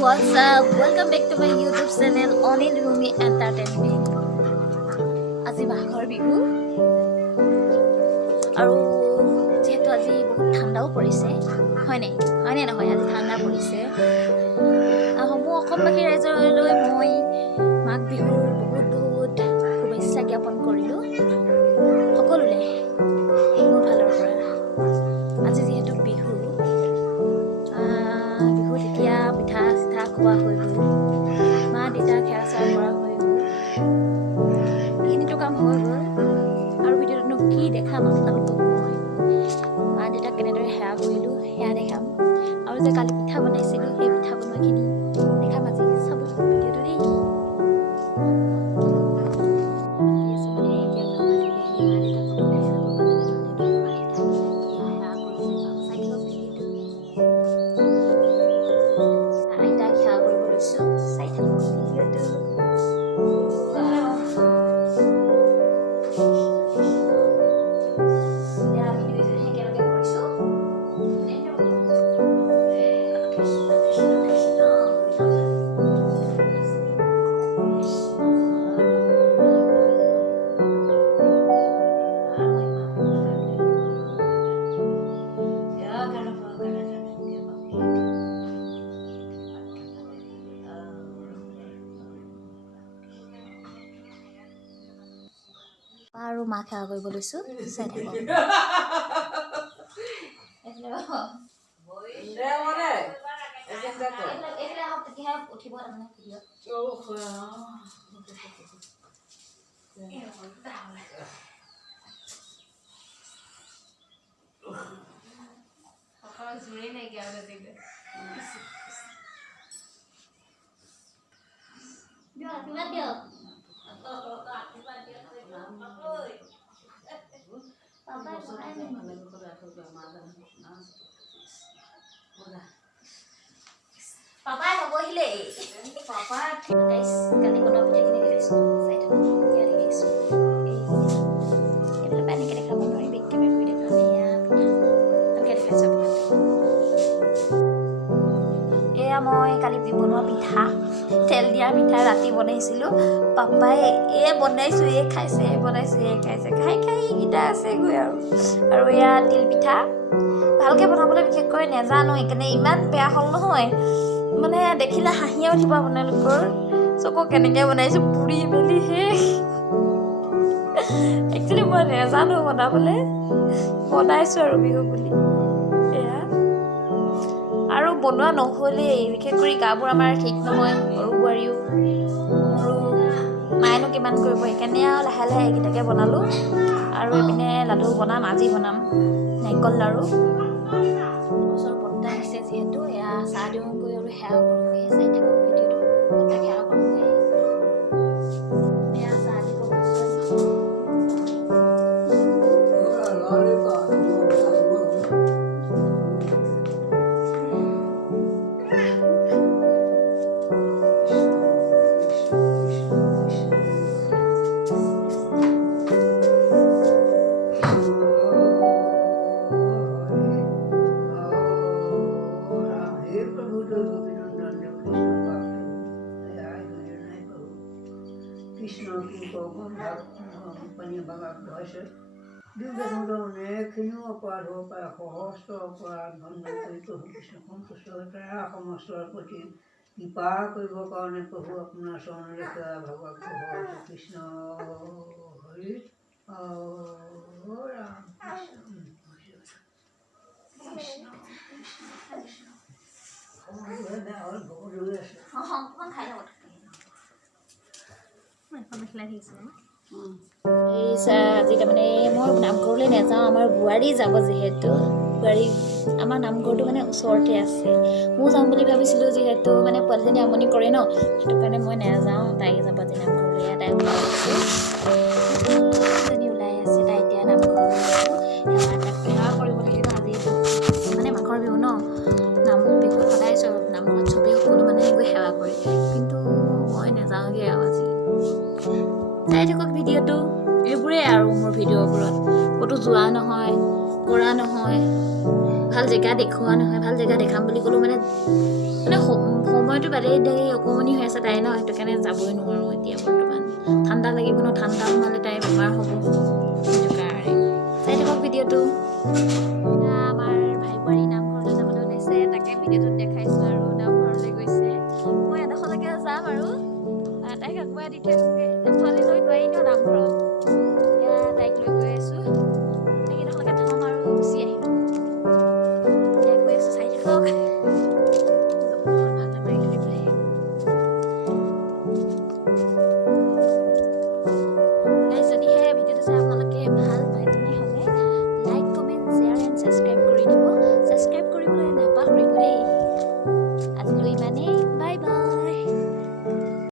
What's up? Welcome back to my YouTube channel Onil Rumi Entertainment. আজি মাঘৰ বিহু আৰু যেহেতু আজি বহুত ঠাণ্ডাও পৰিছে হয়নে নহয় আজি ঠাণ্ডা পৰিছে সমূহ অসমবাসী ৰাইজলৈ মই মাঘ বিহুৰ বহুত শুভেচ্ছা জ্ঞাপন কৰিলোঁ সকলোলৈ মোৰ ফালৰ পৰা আজি যিহেতু বিহু বিহুত এতিয়া পিঠা চিঠা খোৱা হৈ গ'ল মা দেউতাক সেৱা চেৱা কৰা হৈ গ'ল এইখিনিতো কাম হৈ গ'ল আৰু ভিডিঅ'টোনো কি দেখাম আপোনালোকক মই মা দেউতাক কেনেদৰে সেৱা কৰিলোঁ সেয়া দেখাম আৰু যে কালি পিঠা বনাইছিলোঁ সেই পিঠা বনোৱাখিনি দেখাম আজি চাব ভিডিঅ'টো দেই আৰু মা সেৱা কৰিব লৈছোঁ চাই থাকক উঠিব তাৰমানে জোৰে নাইকিয়া দিয়ক Papa mau boleh le. Papa guys, kali kono punya gini guys. Saya tahu dia ada guys. Ini lepas ni kita kamu beri big kami video kami ya. Kami ada Facebook. মই কালি বনোৱা পিঠা তেল দিয়া পিঠা ৰাতি বনাইছিলোঁ পাপাই বনাইছোঁ খাইছে খাই এইকেইটা আছেগৈ আৰু এয়া তিল পিঠা ভালকৈ বনাবলৈ বিশেষকৈ নাজানো সেইকাৰণে ইমান বেয়া হ'ল নহয় মানে দেখিলে হাঁহিয়ে উঠিব আপোনালোকৰ চকু কেনেকৈ বনাইছোঁ পুৰি মেলি একচুৱেলি মই নাজানো বনাবলৈ বনাইছোঁ আৰু বিহু বুলি আৰু বনোৱা নহ'লেই বিশেষ কৰি গাবোৰ আমাৰ ঠিক নহয় সৰু বোৱাৰীও মোৰো মায়েনো কিমান কৰিব সেইকাৰণে আৰু লাহে এইকেইটাকে বনালোঁ আৰু এইপিনে লাডু বনাম আজি বনাম নাৰিকল লাড়ু ওচৰ বৰ্তা আহিছে যিহেতু এয়া চাহ দিওঁগৈ আৰু সেৱা কৰোঁগৈ চাই থাকক ভিডিঅ'টো বৰ্তাক সেৱা কৰোঁগৈ এয়া চাহ দিব কৃষ্ণ পানী বাগাত ধৰাইছে দুৰ্গা অনেকখিনিও অপৰাধ হ'ব পাৰে সহস্ৰ অপৰাধ ভণ্ডন কৰি প্ৰভু কৃষ্ণ সন্তুষ্ট হৈ তাৰ সমস্তৰ প্ৰতি কৃপা কৰিবৰ কাৰণে প্ৰভু আপোনাৰ চৰণলৈ সেৱা ভাগৱত কৃষ্ণ হৰি ৰাম কৃষ্ণ বেয়া হ'ল বহুত ৰৈ আছে আজি তাৰমানে মই নামঘৰলৈ নাযাওঁ আমাৰ বোৱাৰী যাব যিহেতু বোৱাৰী আমাৰ নামঘৰটো মানে ওচৰতে আছে ময়ো যাম বুলি ভাবিছিলোঁ যিহেতু মানে পোৱালীজনী আমনি কৰে ন সেইটো কাৰণে মই নাযাওঁ তাই যাব আজি নামঘৰলৈ তাই ওলাই আছে তাই এতিয়া নামঘৰলৈ সেৱা কৰিব লাগিব আজি মানে মাঘৰ বিহু ন নাম বিহু সদায় নামঘৰত চবেই সকলো মানে গৈ সেৱা কৰে কিন্তু মই নাযাওঁগৈ আৰু আজি চাই থাকক ভিডিঅ'টো এইবোৰেই আৰু মোৰ ভিডিঅ'বোৰত ক'তো যোৱা নহয় কৰা নহয় ভাল জেগা দেখুওৱা নহয় ভাল জেগা দেখাম বুলি ক'লেও মানে সময়টো বাদেই দিয়ে অকণমানি হৈ আছে তাই ন, সেইটো কাৰণে যাবই নোৱাৰোঁ এতিয়া বৰ্তমান। ঠাণ্ডা লাগিব ন, ঠাণ্ডা সোমালে তাই বেমাৰ হ'ব, সেইটো কাৰণে চাই থাকক ভিডিঅ'টো।